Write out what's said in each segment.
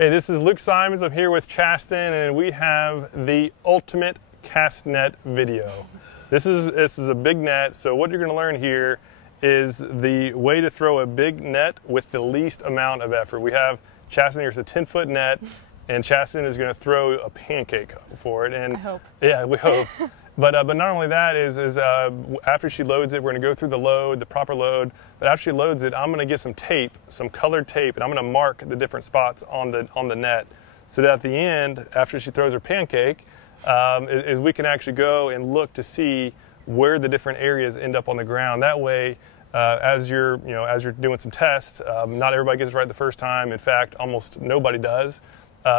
Hey, this is Luke Simons. I'm here with Chasten, and we have the ultimate cast net video. This is a big net, so what you're going to learn here is the way to throw a big net with the least amount of effort. We have Chasten, here's a 10-foot net, and Chasten is going to throw a pancake for it. And I hope. Yeah, we hope. But not only that is after she loads it, we're going to go through the load, the proper load. But after she loads it, I'm going to get some tape, some colored tape, and I'm going to mark the different spots on the net, so that at the end, after she throws her pancake, is we can actually go and look to see where the different areas end up on the ground. That way, as you're doing some tests, not everybody gets it right the first time. In fact, almost nobody does.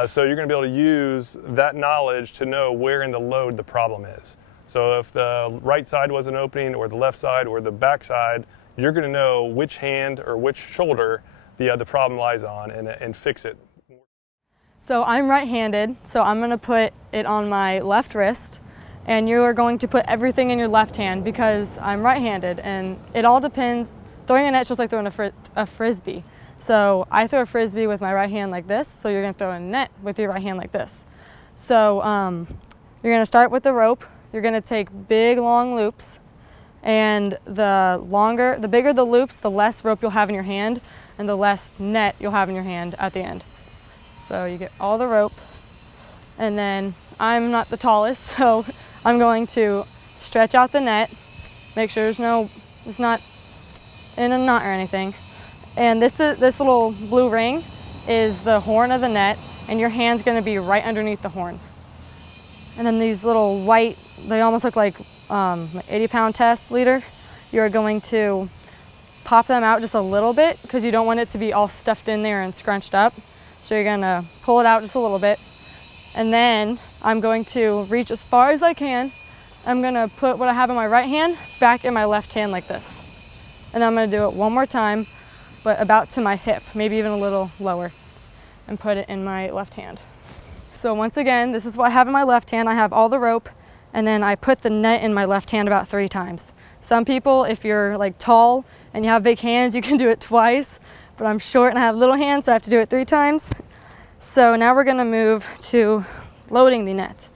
So you're going to be able to use that knowledge to know where in the load the problem is. So if the right side wasn't opening, or the left side, or the back side, you're going to know which hand or which shoulder the problem lies on, and fix it. So I'm right-handed, so I'm going to put it on my left wrist, and you are going to put everything in your left hand because I'm right-handed, and it all depends. Throwing a net is just like throwing a frisbee. So I throw a frisbee with my right hand like this, so you're going to throw a net with your right hand like this. So you're going to start with the rope. You're going to take big long loops, and the bigger the loops, the less rope you'll have in your hand, and the less net you'll have in your hand at the end. So you get all the rope, and then I'm not the tallest, so I'm going to stretch out the net, make sure it's not in a knot or anything. And this little blue ring is the horn of the net, and your hand's going to be right underneath the horn. And then these little white, they almost look like 80-pound test leader. You're going to pop them out just a little bit because you don't want it to be all stuffed in there and scrunched up. So you're going to pull it out just a little bit. And then I'm going to reach as far as I can. I'm going to put what I have in my right hand back in my left hand like this. And I'm going to do it one more time, but about to my hip, maybe even a little lower, and put it in my left hand. So once again, this is what I have in my left hand. I have all the rope, and then I put the net in my left hand about 3 times. Some people, if you're like tall and you have big hands, you can do it twice, but I'm short and I have little hands, so I have to do it 3 times. So now we're gonna move to loading the net.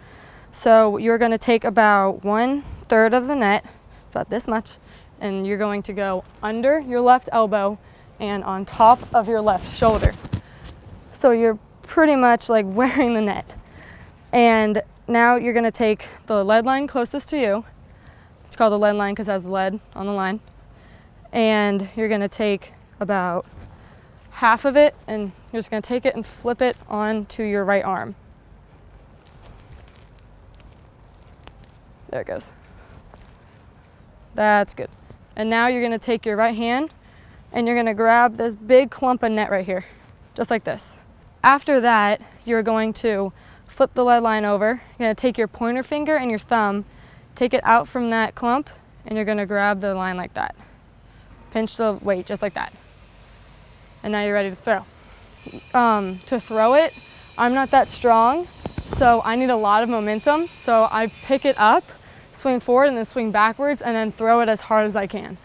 So you're gonna take about 1/3 of the net, about this much, and you're going to go under your left elbow and on top of your left shoulder. So you're pretty much like wearing the net. And now you're going to take the lead line closest to you. It's called the lead line because it has lead on the line. And you're going to take about half of it, and you're just going to take it and flip it onto your right arm. There it goes. That's good. And now you're going to take your right hand and you're going to grab this big clump of net right here, just like this. After that, you're going to flip the lead line over. You're going to take your pointer finger and your thumb, take it out from that clump, and you're going to grab the line like that. Pinch the weight just like that. And now you're ready to throw. To throw it, I'm not that strong, so I need a lot of momentum. So I pick it up, swing forward, and then swing backwards, and then throw it as hard as I can.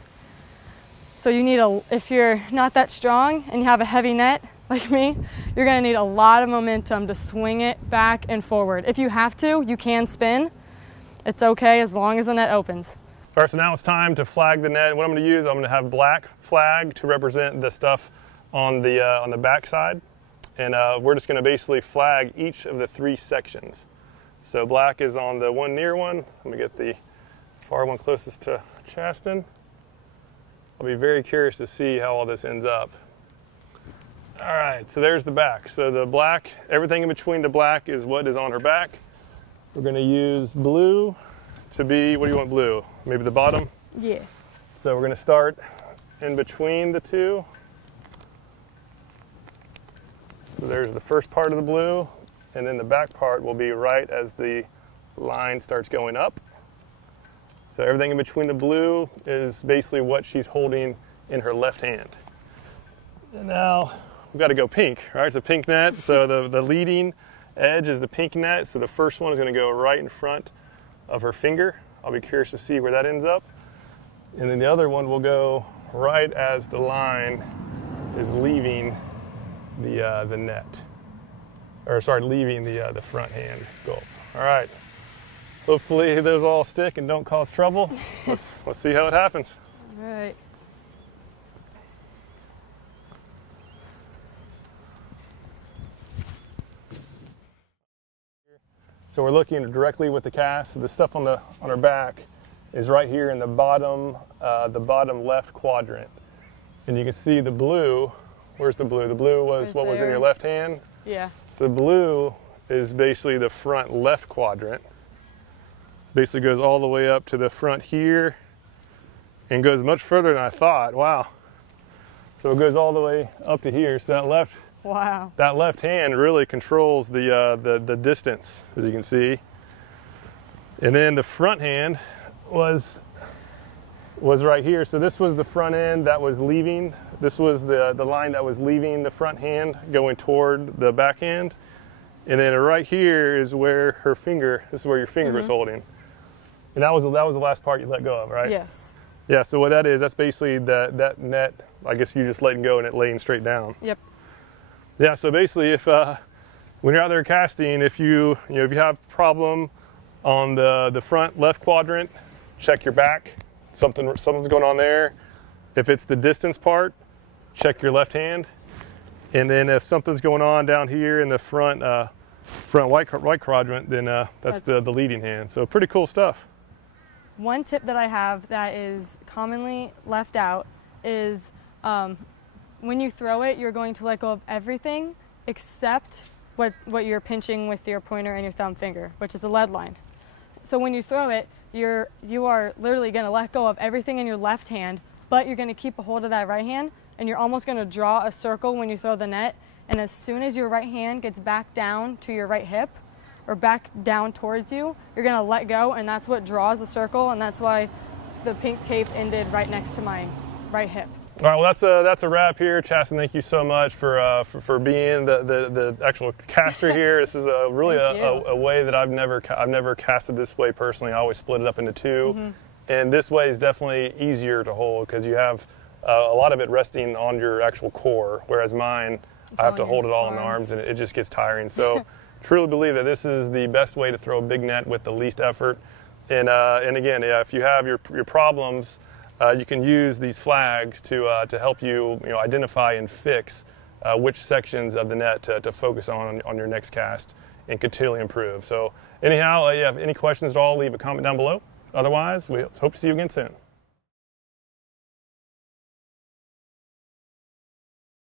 So you need if you're not that strong and you have a heavy net like me, you're gonna need a lot of momentum to swing it back and forward. If you have to, you can spin. It's okay as long as the net opens. All right, so now it's time to flag the net. What I'm gonna use, I'm gonna have black flag to represent the stuff on the back side. And we're just gonna basically flag each of the 3 sections. So black is on the one near one. Let me get the far one closest to Chasten. I'll be very curious to see how all this ends up. All right, so there's the back. So the black, everything in between the black is what is on her back. We're gonna use blue to be, what do you want blue? Maybe the bottom? Yeah. So we're gonna start in between the 2. So there's the first part of the blue, and then the back part will be right as the line starts going up. So everything in between the blue is basically what she's holding in her left hand. And now we've got to go pink, right? It's a pink net, so the leading edge is the pink net, so the first one is going to go right in front of her finger. I'll be curious to see where that ends up. And then the other one will go right as the line is leaving the net. or sorry, leaving the front hand gulp. All right. Hopefully those all stick and don't cause trouble. Let's see how it happens. All right. So we're looking directly with the cast. So the stuff on our back is right here in the bottom left quadrant. And you can see the blue. Where's the blue? The blue was what was in your left hand? Yeah. So the blue is basically the front left quadrant. Basically goes all the way up to the front here and goes much further than I thought. Wow. So it goes all the way up to here. So that left hand really controls the distance, as you can see. And then the front hand was right here. So this was the front end that was leaving. This was the line that was leaving the front hand going toward the back hand. And then right here is where her finger, this is where your finger was holding. And that was the last part you let go of, right? Yes. Yeah, so what that is, that's basically that net, I guess you just letting go and it laying straight down. Yep. Yeah, so basically if, when you're out there casting, if you have problem on the front left quadrant, check your back. Something's going on there. If it's the distance part, check your left hand. And then if something's going on down here in the front right quadrant, then that's the leading hand. So pretty cool stuff. One tip that I have that is commonly left out is when you throw it, you're going to let go of everything except what you're pinching with your pointer and your thumb finger, which is the lead line. So when you throw it, you are literally going to let go of everything in your left hand, but you're going to keep a hold of that right hand, and you're almost going to draw a circle when you throw the net. And as soon as your right hand gets back down to your right hip, or back down towards you, you're gonna let go, and that's what draws the circle, and that's why the pink tape ended right next to my right hip. All right, well that's a wrap here. Chasten, thank you so much for being the actual caster here. This is really a way that I've never casted this way personally. I always split it up into two, and this way is definitely easier to hold because you have a lot of it resting on your actual core, whereas mine, I have to hold it all in the arms and it just gets tiring. So truly believe that this is the best way to throw a big net with the least effort. And again, if you have your problems, you can use these flags to help you, identify and fix which sections of the net to focus on your next cast and continually improve. So anyhow, if you have any questions at all, leave a comment down below. Otherwise, we hope to see you again soon.